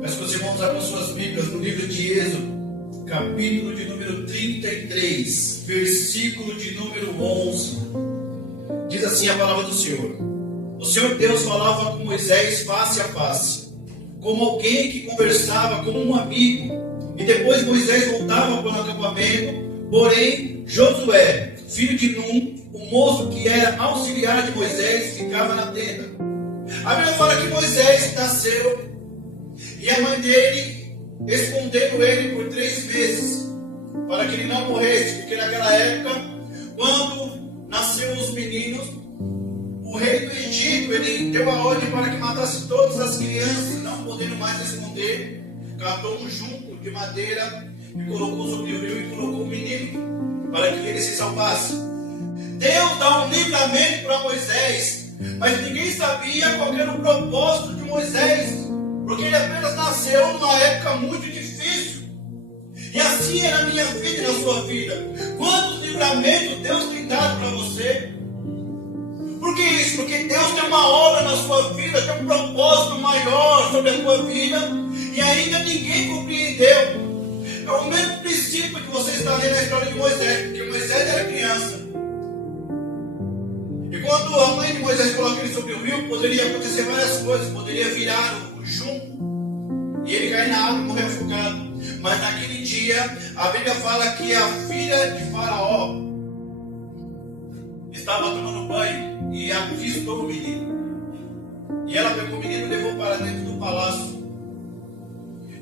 Mas que os irmãos abram suas Bíblias no livro de Êxodo, capítulo de número 33, versículo de número 11. Diz assim a palavra do Senhor: o Senhor Deus falava com Moisés face a face, como alguém que conversava como um amigo. E depois Moisés voltava para o acampamento. Porém, Josué, filho de Num, o moço que era auxiliar de Moisés, ficava na tenda. A Bíblia fala que Moisés nasceu e a mãe dele escondeu ele por 3 meses, para que ele não morresse, porque naquela época, quando nasceram os meninos, o rei do Egito, ele deu a ordem para que matasse todas as crianças, não podendo mais esconder. Catou um junco de madeira e colocou sobre o rio e colocou o menino, para que ele se salvasse. Deus dá um livramento para Moisés, mas ninguém sabia qual era o propósito de Moisés, porque ele apenas nasceu numa época muito difícil. E assim é na minha vida e na sua vida. Quantos livramentos Deus tem dado para você? Por que isso? Porque Deus tem uma obra na sua vida, tem um propósito maior sobre a sua vida, e ainda ninguém compreendeu. É o mesmo princípio que você está lendo na história de Moisés, porque Moisés era criança. E quando a mãe de Moisés coloca ele sobre o rio, poderia acontecer várias coisas. Poderia virar o junco e ele cair na água e morrer afogado. Mas naquele dia, a Bíblia fala que a filha de Faraó estava tomando banho e avistou o menino. E ela pegou o menino e levou para dentro do palácio.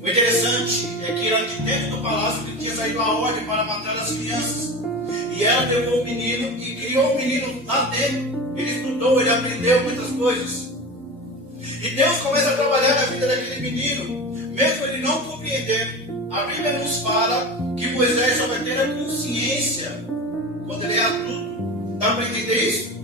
O interessante é que era de dentro do palácio que tinha saído a ordem para matar as crianças. E ela levou o menino e criou o menino lá dentro. Ele estudou, ele aprendeu muitas coisas. E Deus começa a trabalhar na vida daquele menino, mesmo ele não compreendendo. A Bíblia nos fala que Moisés só vai ter a consciência quando ele é adulto. Dá para entender isso?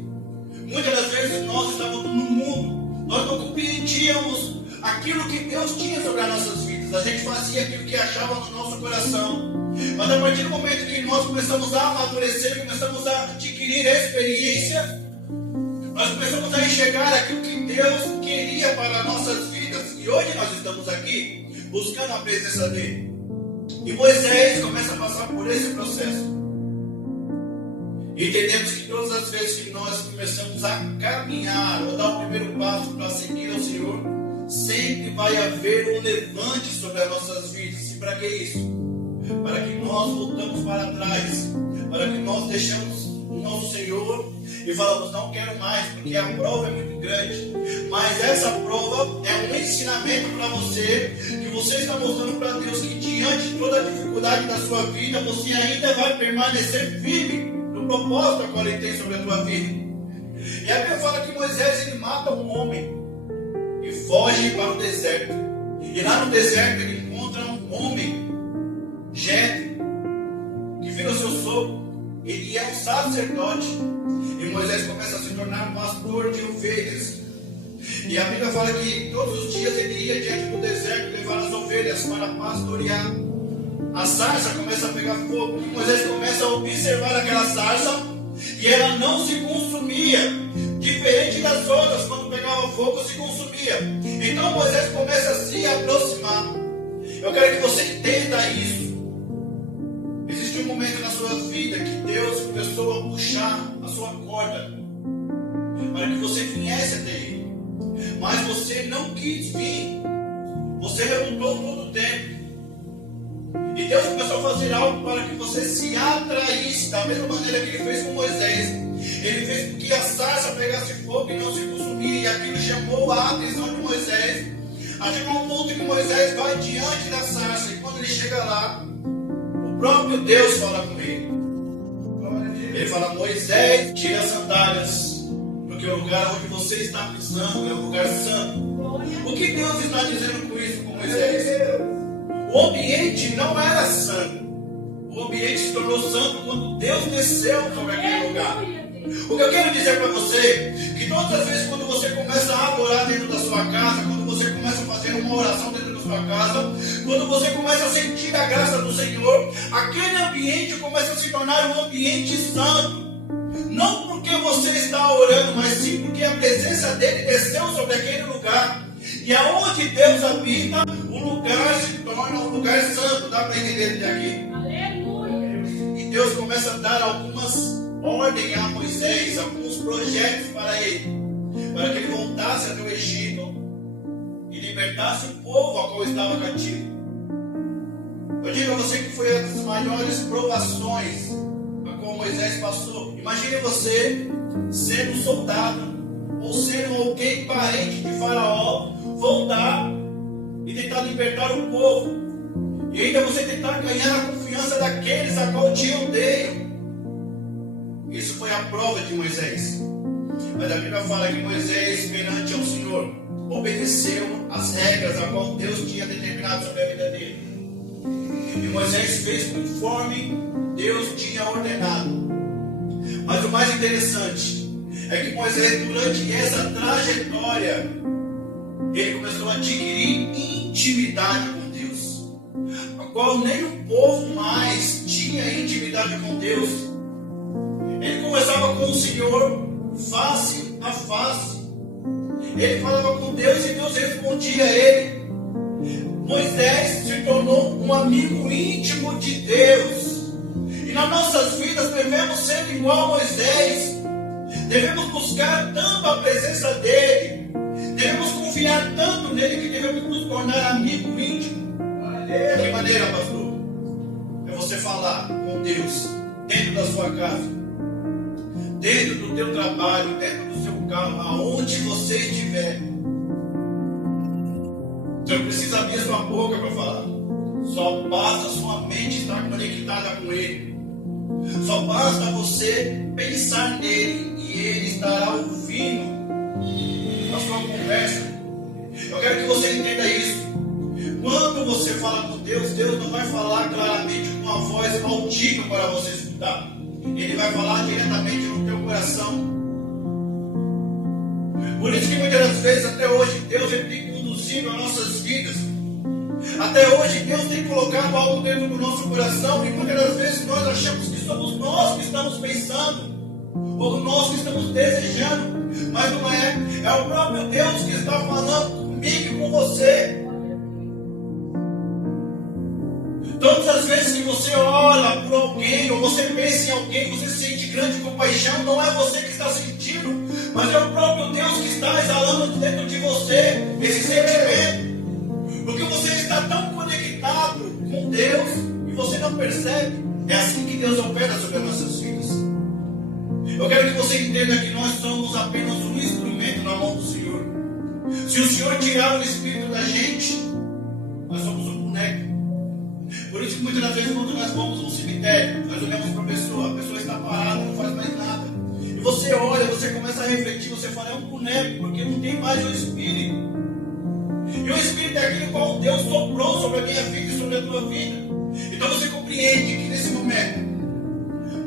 Muitas das vezes nós estamos no mundo, nós não compreendíamos aquilo que Deus tinha sobre as nossas vidas. A gente fazia aquilo que achava no nosso coração. Mas a partir do momento que nós começamos a amadurecer, começamos a adquirir experiência, nós começamos a enxergar aquilo que Deus queria para as nossas vidas. E hoje nós estamos aqui buscando a presença dele. E Moisés começa a passar por esse processo. E entendemos que todas as vezes que nós começamos a caminhar ou dar o primeiro passo para seguir ao Senhor, sempre vai haver um levante sobre as nossas vidas. E para que isso? Para que nós voltamos para trás, para que nós deixamos o nosso Senhor e falamos: não quero mais, porque a prova é muito grande. Mas essa prova é um ensinamento para você, que você está mostrando para Deus que diante de toda a dificuldade da sua vida, você ainda vai permanecer firme no propósito que Ele tem sobre a tua vida. E a Bíblia fala que Moisés ele mata um homem e foge para o deserto. E lá no deserto ele encontra um homem, Jetro, que vira o seu sogro. Ele é um sacerdote. E Moisés começa a se tornar um pastor de ovelhas. E a Bíblia fala que todos os dias ele ia diante do deserto levar as ovelhas para pastorear. A sarça começa a pegar fogo. E Moisés começa a observar aquela sarça e ela não se consumia. Diferente das outras, quando pegava fogo se consumia. Então Moisés começa a se aproximar. Eu quero que você entenda isso. Existe um momento na sua vida que Deus começou a puxar a sua corda para que você viesse até Ele. Mas você não quis vir. Você relutou todo o tempo. E Deus começou a fazer algo para que você se atraísse, da mesma maneira que Ele fez com Moisés. Ele fez com que a sarça pegasse fogo e não se consumia. E aquilo chamou a atenção de Moisés. Até um ponto que Moisés vai diante da sarça. E quando ele chega lá, o próprio Deus fala com ele. Ele fala: Moisés, tira as sandálias, porque o lugar onde você está pisando é um lugar santo. O que Deus está dizendo com isso com Moisés? O ambiente não era santo. O ambiente se tornou santo quando Deus desceu sobre aquele lugar. O que eu quero dizer para você, que todas as vezes quando você começa a adorar dentro da sua casa, quando você começa a fazer uma oração dentro da sua casa, quando você começa a sentir a graça do Senhor, aquele ambiente começa a se tornar um ambiente santo. Não porque você está orando, mas sim porque a presença dele desceu sobre aquele lugar. E aonde Deus habita, o lugar se torna um lugar santo. Dá para entender até aqui? Aleluia. E Deus começa a dar algumas ordens a Moisés, alguns projetos para ele, para que ele voltasse até o Egito e libertasse o povo a qual estava cativo. Eu digo a você que foi uma das maiores provações a qual Moisés passou. Imagine você sendo um soldado ou sendo alguém parente de Faraó, voltar e tentar libertar o povo. E ainda você tentar ganhar a confiança daqueles a qual te odeiam. Isso foi a prova de Moisés. Mas a Bíblia fala que Moisés, perante ao Senhor, obedeceu as regras a qual Deus tinha determinado sobre a vida dele. E Moisés fez conforme Deus tinha ordenado. Mas o mais interessante é que Moisés, durante essa trajetória, ele começou a adquirir intimidade com Deus, a qual nem o povo mais tinha intimidade com Deus. Ele conversava com o Senhor face a face. Ele falava com Deus e Deus respondia a ele. Moisés se tornou um amigo íntimo de Deus. E nas nossas vidas devemos ser igual a Moisés. Devemos buscar tanto a presença dele. Devemos confiar tanto nele que devemos nos tornar amigo íntimo. De que maneira, pastor? É você falar com Deus dentro da sua casa, dentro do teu trabalho, dentro do seu carro, aonde você estiver. Você não precisa abrir a sua boca para falar. Só basta a sua mente estar conectada com Ele. Só basta você pensar nele e Ele estará ouvindo a sua conversa. Eu quero que você entenda isso. Quando você fala com Deus, Deus não vai falar claramente com uma voz audível para você escutar. Ele vai falar diretamente no teu coração. Por isso que muitas das vezes, até hoje, Deus ele tem conduzido as nossas vidas. Até hoje, Deus tem colocado algo dentro do nosso coração. E muitas das vezes nós achamos que somos nós que estamos pensando, ou nós que estamos desejando. Mas não é. É o próprio Deus que está falando comigo e com você. Todas as vezes que você ora por alguém, ou você pensa em alguém, você sente grande compaixão, não é você que está sentindo, mas é o próprio Deus que está exalando dentro de você esse sentimento. Porque você está tão conectado com Deus e você não percebe. É assim que Deus opera sobre as nossas vidas. Eu quero que você entenda que nós somos apenas um instrumento na mão do Senhor. Se o Senhor tirar o Espírito da gente, nós somos um boneco. Por isso que muitas das vezes quando nós vamos a um cemitério, nós olhamos para a pessoa está parada, não faz mais nada. E você olha, você começa a refletir, você fala, é um boneco, porque não tem mais o Espírito. E o Espírito é aquilo qual Deus soprou sobre a minha vida e sobre a tua vida. Então você compreende que nesse momento,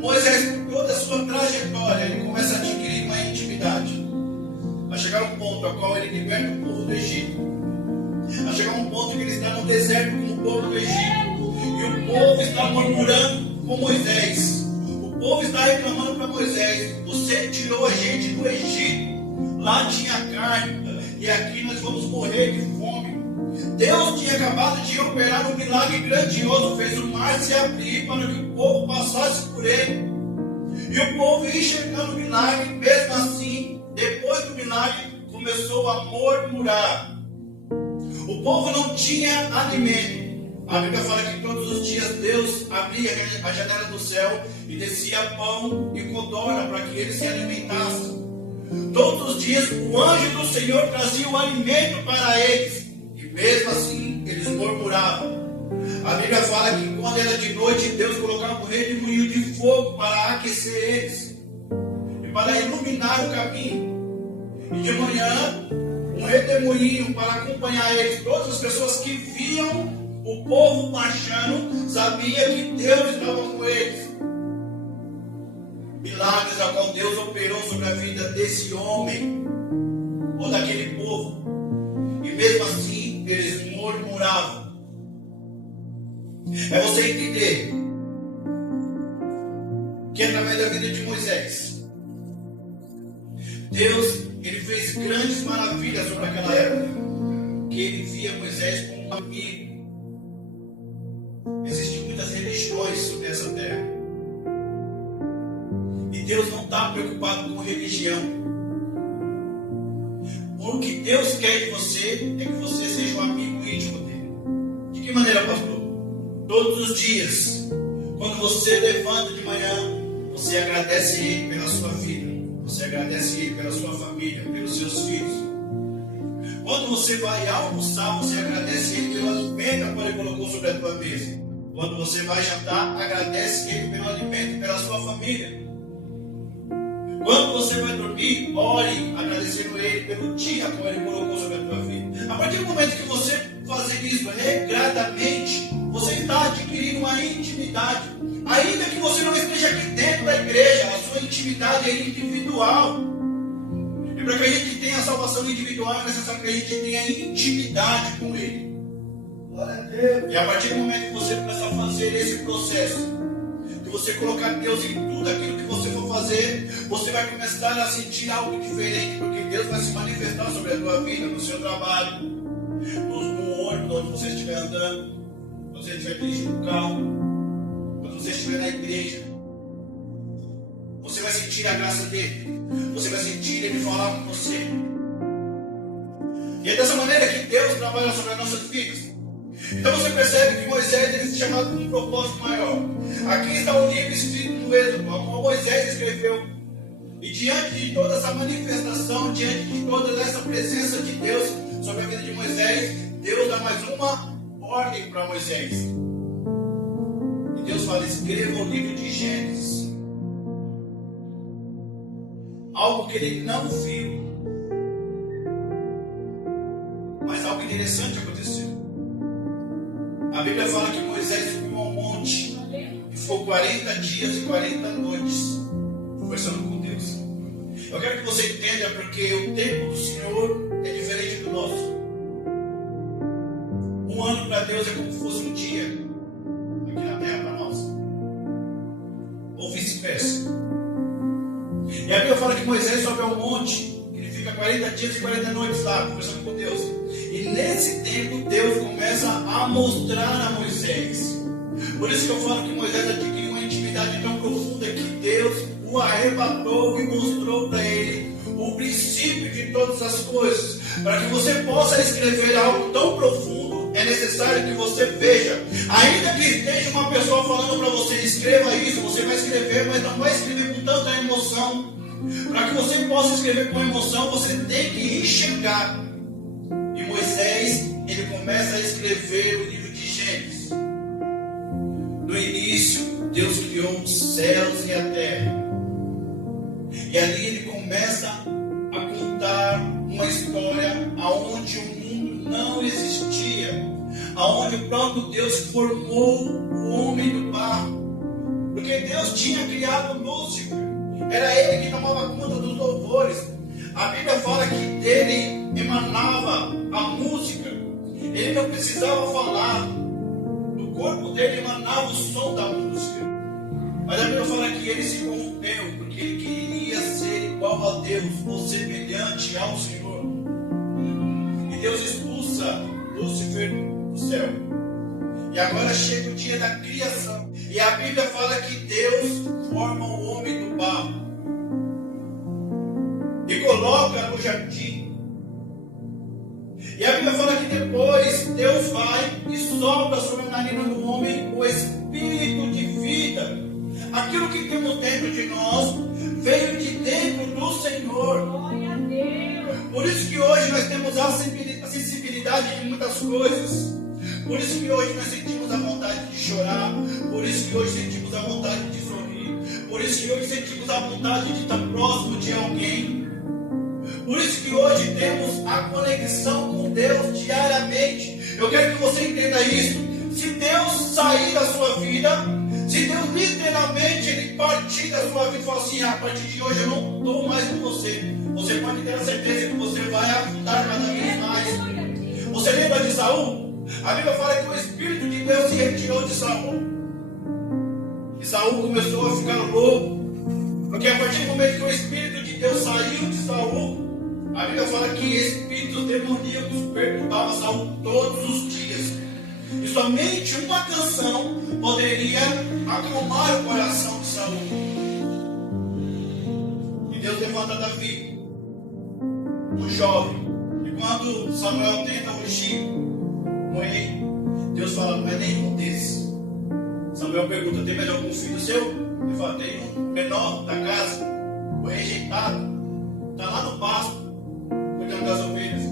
Moisés, por toda a sua trajetória, ele começa a adquirir uma intimidade. A chegar a um ponto ao qual ele liberta o povo do Egito. A chegar a um ponto que ele está no deserto com o povo do Egito. E o povo está murmurando com Moisés. O povo está reclamando para Moisés. Você tirou a gente do Egito. Lá tinha carne. E aqui nós vamos morrer de fome. Deus tinha acabado de operar um milagre grandioso. Fez o mar se abrir para que o povo passasse por ele. E o povo ia enxergando o milagre. Mesmo assim, depois do milagre, começou a murmurar. O povo não tinha alimento. A Bíblia fala que todos os dias Deus abria a janela do céu e descia pão e codorna para que eles se alimentassem. Todos os dias o anjo do Senhor trazia o alimento para eles. E mesmo assim eles murmuravam. A Bíblia fala que quando era de noite Deus colocava um redemoinho de fogo para aquecer eles e para iluminar o caminho. E de manhã um redemoinho para acompanhar eles. Todas as pessoas que viam o povo marchando sabia que Deus estava com eles. Milagres a qual Deus operou sobre a vida desse homem ou daquele povo. E mesmo assim eles murmuravam. É você entender que através da vida de Moisés, Deus ele fez grandes maravilhas sobre aquela época. porque ele via Moisés como um amigo. Existem muitas religiões sobre essa terra. E Deus não está preocupado com religião. O que Deus quer de você é que você seja um amigo íntimo dele. De que maneira, pastor? Todos os dias, quando você levanta de manhã, você agradece Ele pela sua vida. Você agradece Ele pela sua família, pelos seus filhos. Quando você vai almoçar, você agradece Ele pelo alimento que Ele colocou sobre a tua mesa. Quando você vai jantar, agradece Ele pelo alimento, pela sua família. Quando você vai dormir, ore agradecendo Ele pelo dia que Ele colocou sobre a tua vida. A partir do momento que você fazer isso regradamente, você está adquirindo uma intimidade. Ainda que você não esteja aqui dentro da igreja, a sua intimidade é individual. E para que a gente tenha a salvação individual, é necessário que a gente tenha intimidade com Ele. E a partir do momento que você começar a fazer esse processo, de você colocar Deus em tudo aquilo que você for fazer, você vai começar a sentir algo diferente, porque Deus vai se manifestar sobre a tua vida, no seu trabalho, no ônibus, onde você estiver andando, quando você estiver dirigindo um carro, quando você estiver na igreja. Você vai sentir a graça dele, você vai sentir ele falar com você. E é dessa maneira que Deus trabalha sobre as nossas vidas. Então você percebe que Moisés ele se chamava com um propósito maior. Aqui está o livro escrito no Êxodo, como Moisés escreveu. E diante de toda essa manifestação, diante de toda essa presença de Deus sobre a vida de Moisés, Deus dá mais uma ordem para Moisés. E Deus fala: escreva o livro de Gênesis. Algo que ele não viu, mas algo interessante aconteceu. A Bíblia fala que Moisés subiu ao monte e ficou 40 dias e 40 noites conversando com Deus. Eu quero que você entenda, porque o tempo do Senhor é diferente do nosso. Um ano para Deus é como se fosse um dia aqui na terra para nós, ou vice-versa. E a Bíblia fala que Moisés sobe ao monte, ele fica 40 dias e 40 noites lá conversando com Deus. E nesse tempo Deus começa a mostrar a Moisés. Por isso que eu falo que Moisés adquiriu uma intimidade tão profunda que Deus o arrebatou e mostrou para ele o princípio de todas as coisas. Para que você possa escrever algo tão profundo, é necessário que você veja. Ainda que esteja uma pessoa falando para você: escreva isso, você vai escrever, mas não vai escrever com tanta emoção. Para que você possa escrever com emoção, você tem que enxergar. E Moisés, ele começa a escrever o livro de Gênesis. No início, Deus criou os céus e a terra. E ali ele começa a contar uma história aonde o mundo não existia, aonde o próprio Deus formou o homem do barro. Porque Deus tinha criado Lúcifer. Era ele que tomava conta dos louvores. A Bíblia fala que dele emanava a música. Ele não precisava falar. Do corpo dele emanava o som da música. Mas a Bíblia fala que ele se corrompeu, porque ele queria ser igual a Deus, ou semelhante ao Senhor. E Deus expulsa Lúcifer do céu. E agora chega o dia da criação. E a Bíblia fala que Deus forma o homem do barro e coloca no jardim. E a Bíblia fala que depois Deus vai e sopra sobre a narina do homem o espírito de vida. Aquilo que temos dentro de nós veio de dentro do Senhor. Glória a Deus. Por isso que hoje nós temos a sensibilidade de muitas coisas. Por isso que hoje nós sentimos a vontade de chorar. Por isso que hoje sentimos a vontade de sorrir. Por isso que hoje sentimos a vontade de estar próximo de alguém. Por isso que hoje temos a conexão com Deus diariamente. Eu quero que você entenda isso. Se Deus sair da sua vida, se Deus literalmente ele partir da sua vida e falar assim: a partir de hoje eu não estou mais com você, você pode ter a certeza que você vai afundar cada vez mais. Você lembra de Saul? A Bíblia fala que o Espírito de Deus se retirou de Saul. E Saul começou a ficar louco. Porque a partir do momento que o Espírito de Deus saiu de Saul, A Bíblia fala que espíritos demoníacos perturbavam Saul todos os dias. E somente uma canção poderia acalmar o coração de Saul. E Deus levanta Davi, um jovem. E quando Samuel tenta ungir um rei, Deus fala: não é nenhum desses. Samuel pergunta: tem mais algum filho seu? Ele fala: tem um menor da casa, o rejeitado, está lá no pasto, cuidando das ovelhas.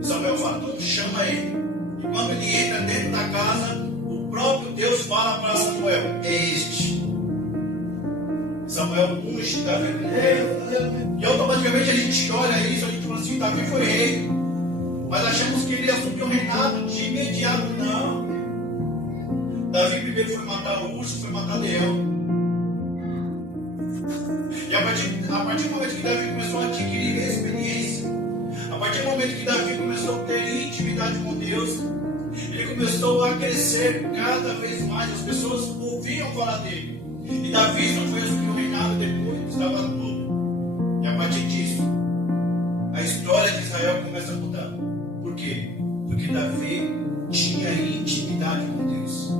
E Samuel fala: então chama ele. E quando ele entra dentro da casa, o próprio Deus fala para Samuel: é este. Samuel unge Davi como rei. E automaticamente a gente olha isso, a gente fala assim: Davi foi rei, mas achamos que ele assumiu o reinado de imediato. Não. Davi primeiro foi matar o urso, foi matar o leão. E a partir do momento que Davi começou a adquirir experiência, a partir do momento que Davi começou a ter intimidade com Deus, ele começou a crescer cada vez mais. As pessoas ouviam falar dele. E Davi só foi assumir o reinado depois, estava tudo. E a partir disso, a história de Israel começa a mudar. Por quê? Porque Davi tinha intimidade com Deus.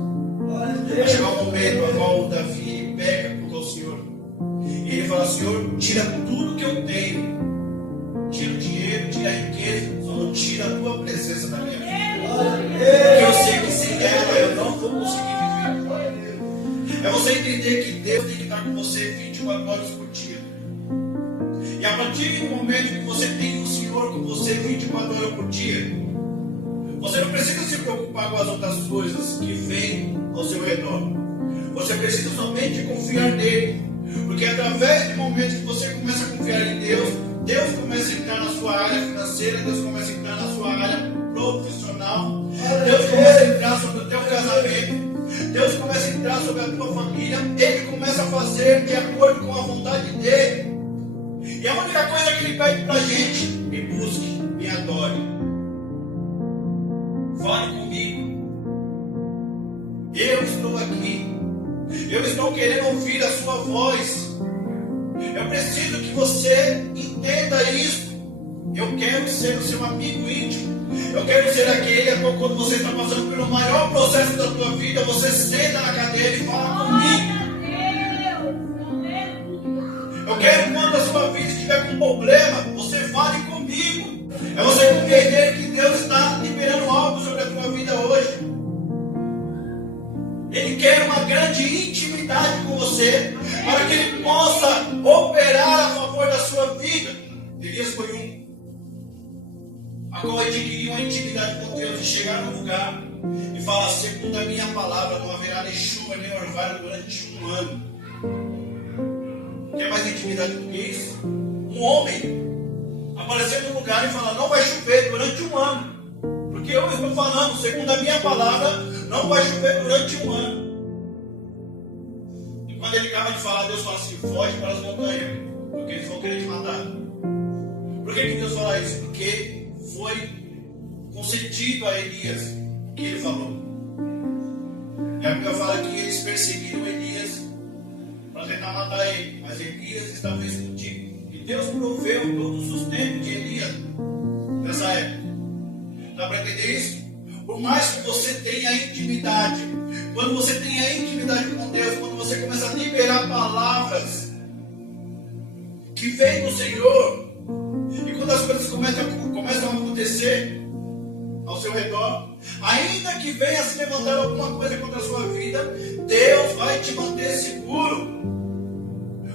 Vai chegar um momento no qual Davi pega ao Senhor. E ele fala: Senhor, tira tudo que eu tenho. Tira o dinheiro, tira a riqueza, só não tira a tua presença da minha vida. Porque eu sei que sem ela eu não vou conseguir viver. É você entender que Deus tem que estar com você 24 horas por dia. E a partir do momento que você tem o Senhor com você 24 horas por dia, você não precisa se preocupar com as outras coisas que vêm ao seu redor. Você precisa somente confiar nele. Porque através do momento que você começa a confiar em Deus, Deus começa a entrar na sua área financeira, Deus começa a entrar na sua área profissional, Deus começa a entrar sobre o teu casamento, Deus começa a entrar sobre a tua família. Ele começa a fazer de acordo com a vontade dele. E a única coisa que ele pede para a gente: me busque, me adore, fale comigo. Eu estou aqui. Eu estou querendo ouvir a sua voz. Eu preciso que você entenda isso. Eu quero ser o seu amigo íntimo. Eu quero ser aquele a qual, quando você está passando pelo maior processo da tua vida, você senta na cadeira e fala comigo. Eu quero, quando a sua vida estiver com problema, você fale comigo. É você compreender que Deus está liberando algo sobre a tua vida hoje. Ele quer uma grande intimidade com você, para que ele possa operar a favor da sua vida. Elias foi a qual adquiriu uma intimidade com Deus e chegar no lugar e falar: segundo a minha palavra, não haverá nem chuva nem orvalho durante um ano. Quer mais intimidade do que isso? Um homem aparecer no lugar e falar: não vai chover durante um ano. Porque eu estou falando, segundo a minha palavra, não vai chover durante um ano. E quando ele acaba de falar, Deus fala assim: foge para as montanhas, porque eles vão querer te matar. Por que Deus fala isso? Porque foi concedido a Elias o que ele falou. E a Bíblia fala que eles perseguiram Elias para tentar matar ele, mas Elias estava escondido. E Deus proveu todo o sustento de Elias nessa época. Dá para entender isso? Por mais que você tenha intimidade, quando você tenha intimidade com Deus, quando você começa a liberar palavras que vêm do Senhor, e quando as coisas começam a acontecer ao seu redor, ainda que venha se levantar alguma coisa contra a sua vida, Deus vai te manter seguro.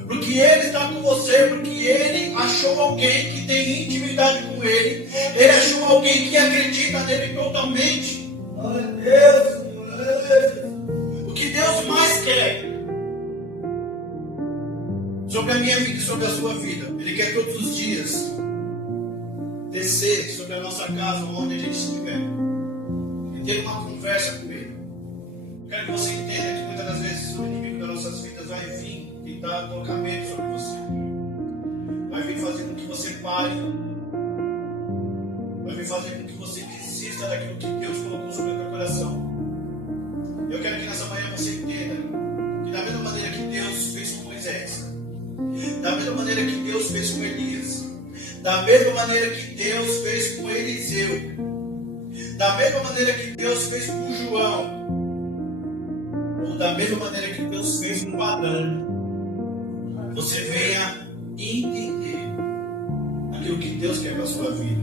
Porque Ele está com você, porque Ele achou alguém que tem intimidade com Ele. Ele achou alguém que acredita nele totalmente. O que Deus mais quer sobre a minha vida e sobre a sua vida, Ele quer todos os dias descer sobre a nossa casa, onde a gente estiver, e ter uma conversa com Ele. Eu quero que você entenda que muitas das vezes o inimigo das nossas vidas vai vir tentar colocar medo sobre você, vai vir fazer com que você pare, vai vir fazer com que você desista daquilo que Deus colocou sobre o teu coração. Eu quero que nessa manhã você entenda que da mesma maneira que Deus fez com Moisés, da mesma maneira que Deus fez com Elias, da Da mesma maneira que Deus fez com Eliseu, da mesma maneira que Deus fez com João, ou da mesma maneira que Deus fez com Adão, você venha entender aquilo que Deus quer para a sua vida.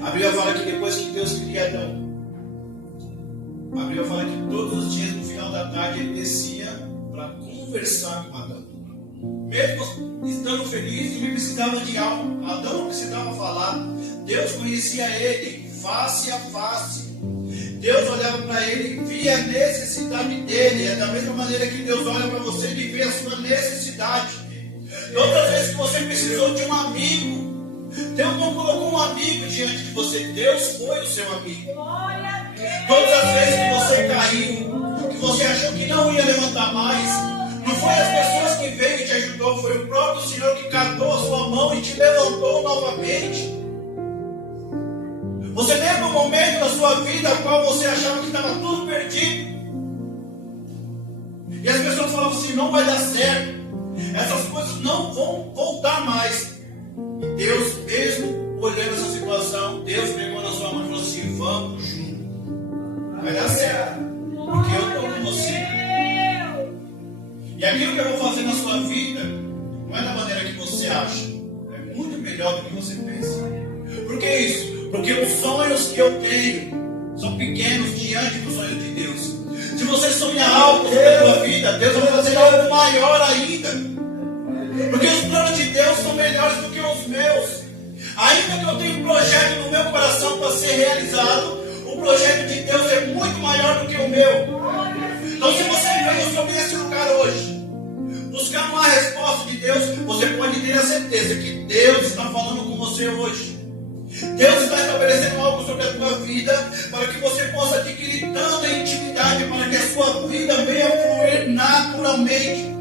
A Bíblia fala que depois que Deus cria Adão, a Bíblia fala que todos os dias no final da tarde ele descia para conversar com Adão. Mesmo estando feliz, ele precisava de algo. Adão não precisava falar. Deus conhecia ele face a face. Deus olhava para ele e via a necessidade dele. É da mesma maneira que Deus olha para você e vê a sua necessidade. Todas as vezes que você precisou de um amigo, Deus não colocou um amigo diante de você. Deus foi o seu amigo. Todas as vezes que você caiu, que você achou que não ia levantar mais, não foi as pessoas que veio e te ajudou, foi o próprio Senhor que catou a sua mão e te levantou novamente. Você lembra um momento da sua vida no qual você achava que estava tudo perdido? E as pessoas falavam assim, não vai dar certo, essas coisas não vão voltar mais. E Deus, mesmo olhando essa situação, Deus pegou na sua mão e falou assim, vamos juntos. Vai dar certo, porque eu estou com você. E aquilo que eu vou fazer na sua vida não é da maneira que você acha, é muito melhor do que você pensa. Por que isso? Porque os sonhos que eu tenho são pequenos diante dos sonhos de Deus. Se você sonha algo sobre a sua vida, Deus vai fazer algo maior ainda. Porque os planos de Deus são melhores do que os meus. Ainda que eu tenha um projeto no meu coração para ser realizado, o projeto de Deus é muito maior do que o meu. Então, se você veio sobre esse lugar hoje, buscar uma resposta de Deus, você pode ter a certeza que Deus está falando com você hoje. Deus está estabelecendo algo sobre a tua vida para que você possa adquirir tanta intimidade, para que a sua vida venha fluir naturalmente.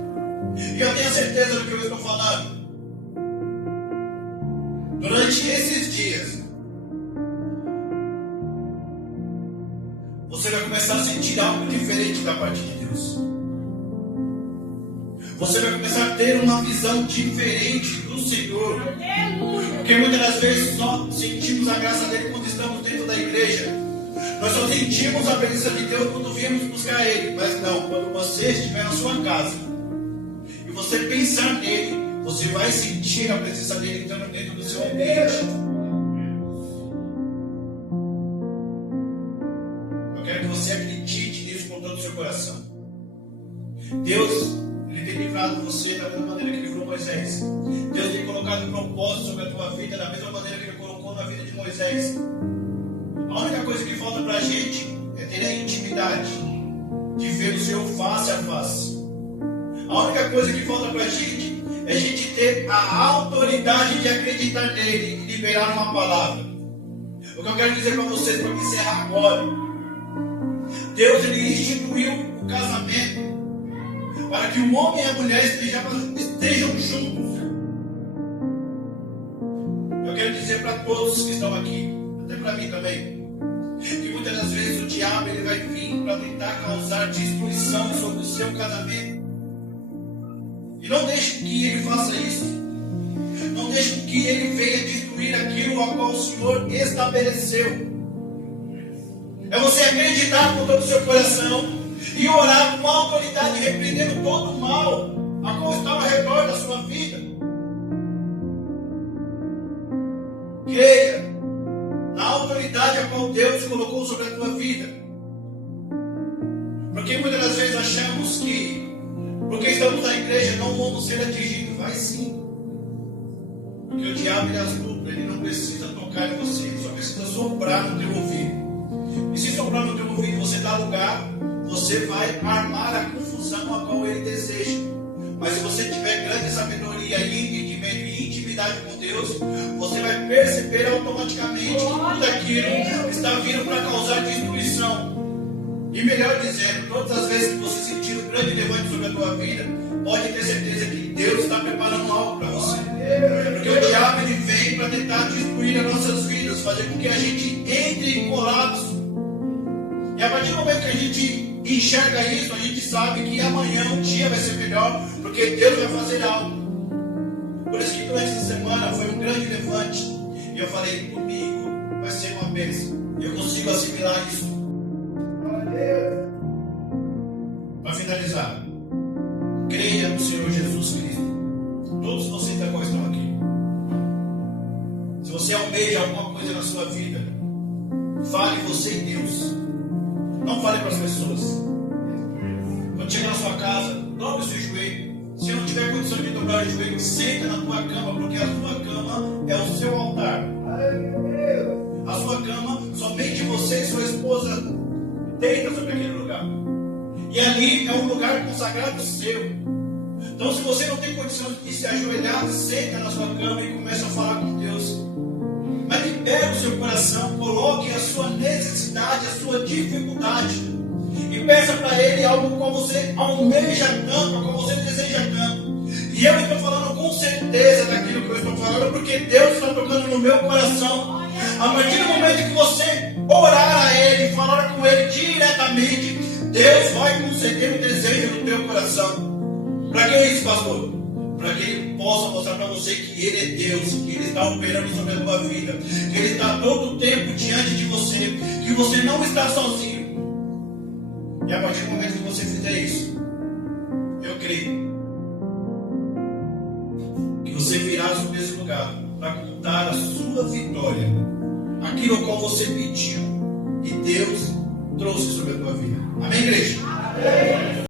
E eu tenho certeza do que eu estou falando. Durante esses dias, você vai começar a sentir algo diferente da parte de Deus. Você vai começar a ter uma visão diferente do Senhor. Porque muitas das vezes só sentimos a graça dele quando estamos dentro da igreja. Nós só sentimos a presença de Deus quando viemos buscar Ele. Mas não, quando você estiver na sua casa e você pensar nele, você vai sentir a presença dele entrando dentro do seu ambiente. Eu quero que você acredite nisso com todo o seu coração. Deus, Ele tem livrado você da mesma maneira que Ele livrou Moisés. Deus tem colocado um propósito sobre a tua vida da mesma maneira que Ele colocou na vida de Moisés. A única coisa que falta para a gente é ter a intimidade de ver o Senhor face a face. A única coisa que falta para a gente é a gente ter a autoridade de acreditar nele e liberar uma palavra. O que eu quero dizer para vocês, para encerrar agora, Deus ele instituiu o casamento para que o homem e a mulher estejam juntos. Eu quero dizer para todos que estão aqui, até para mim também, que muitas das vezes o diabo ele vai vir para tentar causar destruição sobre o seu casamento. E não deixe que ele faça isso. Não deixe que ele venha destruir aquilo a qual o Senhor estabeleceu. É você acreditar com todo o seu coração e orar com autoridade, repreendendo todo o mal a qual está ao redor da sua vida. Creia na autoridade a qual Deus colocou sobre a tua vida. Porque muitas das vezes achamos que porque estamos na igreja não vamos ser atingidos. Vai sim. Porque o diabo ele é astuto, ele não precisa tocar em você, ele só precisa soprar no teu ouvido. E se soprar no teu ouvido você dá lugar, você vai armar a confusão a qual ele deseja. Mas se você tiver grande sabedoria e entendimento e intimidade com Deus, você vai perceber automaticamente que tudo aquilo está vindo para causar destruição. E melhor dizendo, todas as vezes que você sentir um grande levante sobre a tua vida, pode ter certeza que Deus está preparando algo para você. Porque o diabo ele vem para tentar destruir as nossas vidas, fazer com que a gente entre em colapso. E a partir do momento que a gente enxerga isso, a gente sabe que amanhã o dia vai ser melhor, porque Deus vai fazer algo. Por isso que durante essa semana foi um grande levante. E eu falei, comigo vai ser uma bênção. Eu consigo assimilar isso. Para finalizar, creia no Senhor Jesus Cristo. Todos vocês da qual estão aqui. Se você almeja alguma coisa na sua vida, fale você e Deus. Não fale para as pessoas. Quando chegar na sua casa, dobre o seu joelho. Se não tiver condição de dobrar o joelho, senta na tua cama, porque a sua cama é o seu altar. A sua cama, somente você e sua esposa deitam sobre aquele lugar. E ali é um lugar consagrado seu. Então, se você não tem condição de se ajoelhar, senta na sua cama e começa a falar com Deus. Mas libere o seu coração, coloque a sua necessidade, a sua dificuldade. E peça para Ele algo com você almeja tanto, com você deseja tanto. E eu estou falando com certeza daquilo que eu estou falando, porque Deus está tocando no meu coração. A partir do momento que você orar a Ele, falar com Ele diretamente, Deus vai conceder o desejo do teu coração. Para que isso, pastor? Para que Ele possa mostrar para você que Ele é Deus, que Ele está operando sobre a tua vida, que Ele está todo o tempo diante de você, que você não está sozinho. E a partir do momento que você fizer isso, eu creio que você virá sobre esse lugar para contar a sua vitória, aquilo qual você pediu e Deus trouxe sobre a tua vida. Amém, igreja? Amém.